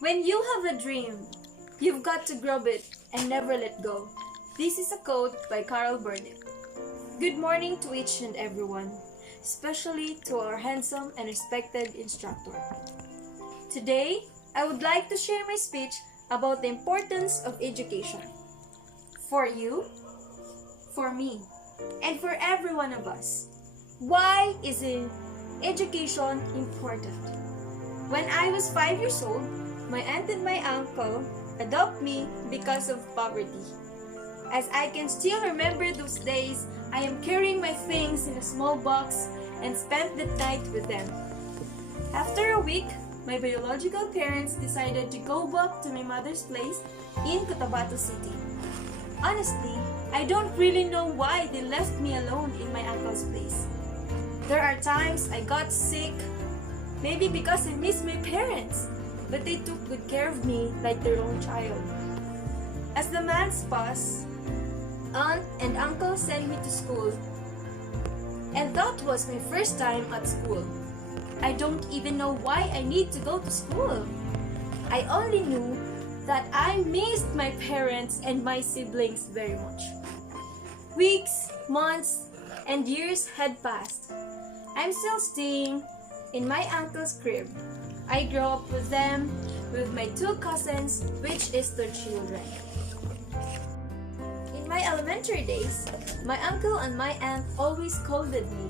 When you have a dream, you've got to grab it and never let go. This is a quote by Carl Burnett. Good morning to each and everyone, especially to our handsome and respected instructor. Today, I would like to share my speech about the importance of education. For you, for me, and for every one of us. Why is education important? When I was 5 years old, my aunt and my uncle adopted me because of poverty. As I can still remember those days, I am carrying my things in a small box and spent the night with them. After a week, my biological parents decided to go back to my mother's place in Cotabato City. Honestly, I don't really know why they left me alone in my uncle's place. There are times I got sick, maybe because I miss my parents, but they took good care of me like their own child. As the months passed, aunt and uncle sent me to school, and that was my first time at school. I don't even know why I need to go to school. I only knew that I missed my parents and my siblings very much. Weeks, months, and years had passed. I'm still staying in my uncle's crib. I grew up with them, with my 2 cousins, which is their children. In my elementary days, my uncle and my aunt always scolded me.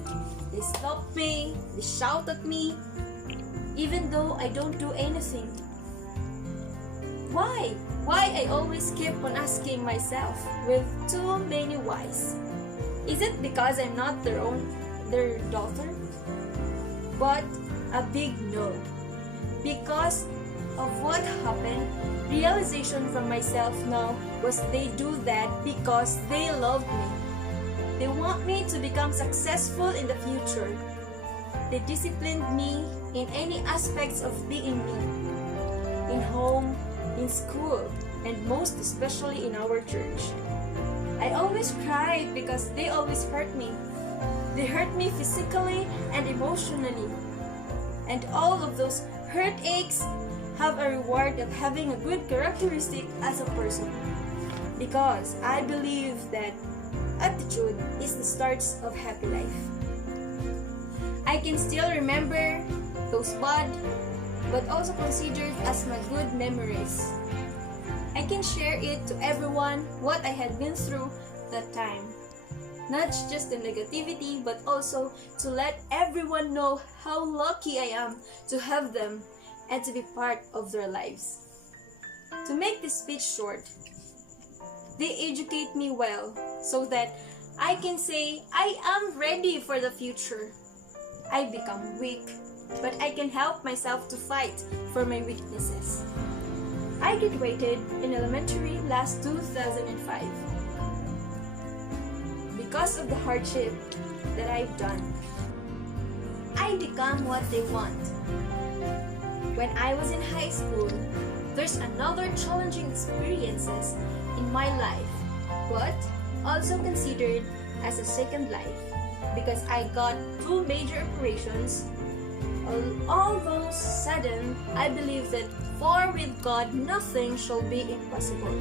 They stopped me, they shout at me, even though I don't do anything. Why? Why I always keep on asking myself with too many whys. Is it because I'm not their daughter? But a big no. Because of what happened, realization from myself now was they do that because they love me. They want me to become successful in the future. They disciplined me in any aspects of being me. In home, in school, and most especially in our church. I always cried because they always hurt me. They hurt me physically and emotionally. And all of those heartaches have a reward of having a good characteristic as a person. Because I believe that attitude is the start of happy life. I can still remember those bad but also considered as my good memories. I can share it to everyone what I had been through that time. Not just the negativity, but also to let everyone know how lucky I am to have them and to be part of their lives. To make this speech short, they educate me well so that I can say I am ready for the future. I become weak, but I can help myself to fight for my weaknesses. I graduated in elementary last 2005. Because of the hardship that I've done, I become what they want. When I was in high school, there's another challenging experiences in my life, but also considered as a second life because I got 2 major operations. Although sudden, I believe that for with God nothing shall be impossible.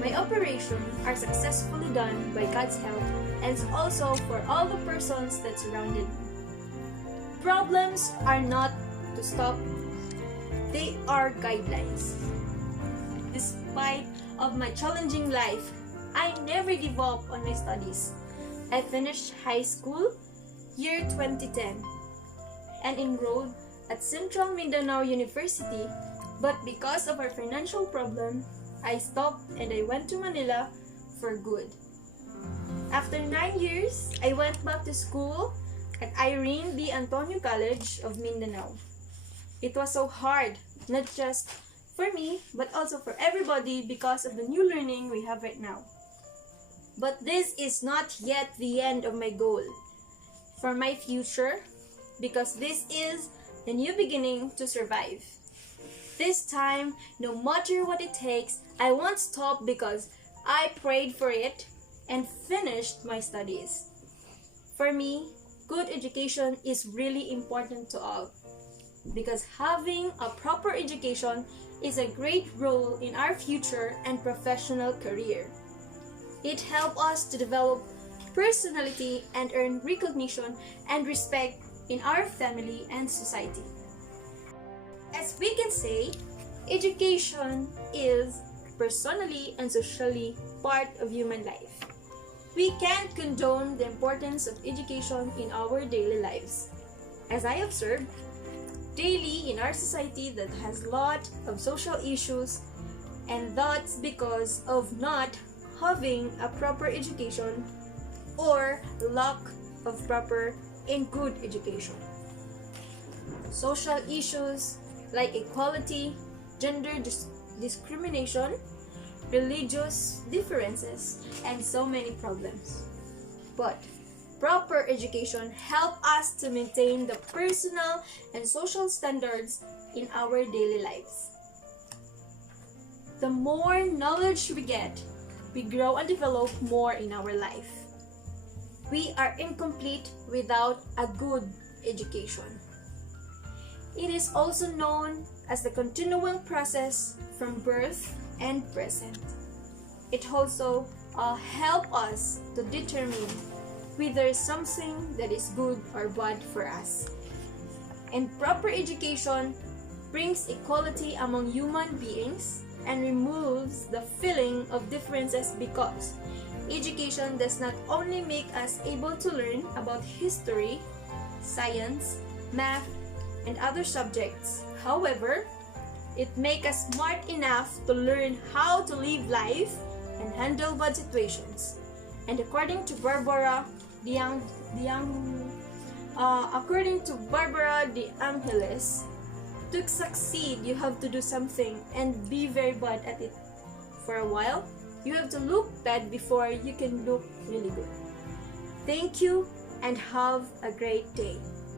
My operations are successfully done by God's help and also for all the persons that surrounded me. Problems are not to stop, they are guidelines. Despite of my challenging life, I never give up on my studies. I finished high school year 2010 and enrolled at Central Mindanao University, but because of our financial problem, I stopped and I went to Manila for good. After 9 years, I went back to school at Irene D. Antonio College of Mindanao. It was so hard, not just for me, but also for everybody because of the new learning we have right now. But this is not yet the end of my goal. For my future, because this is the new beginning to survive. This time, no matter what it takes, I won't stop because I prayed for it and finished my studies. For me, good education is really important to all. because having a proper education is a great role in our future and professional career. It helps us to develop personality and earn recognition and respect in our family and society. As we can say, education is personally and socially part of human life. We can't condone the importance of education in our daily lives. As I observe, daily in our society that has a lot of social issues, and that's because of not having a proper education or lack of proper and good education. Social issues like equality, gender discrimination, religious differences, and so many problems. But proper education helps us to maintain the personal and social standards in our daily lives. The more knowledge we get, we grow and develop more in our life. We are incomplete without a good education. It is also known as the continuing process from birth and present. It also helps us to determine whether something that is good or bad for us. And proper education brings equality among human beings and removes the feeling of differences because education does not only make us able to learn about history, science, math, and other subjects. However, it makes us smart enough to learn how to live life and handle bad situations. And according to Barbara de Angeles, to succeed, you have to do something and be very bad at it for a while. You have to look bad before you can look really good. Thank you and have a great day.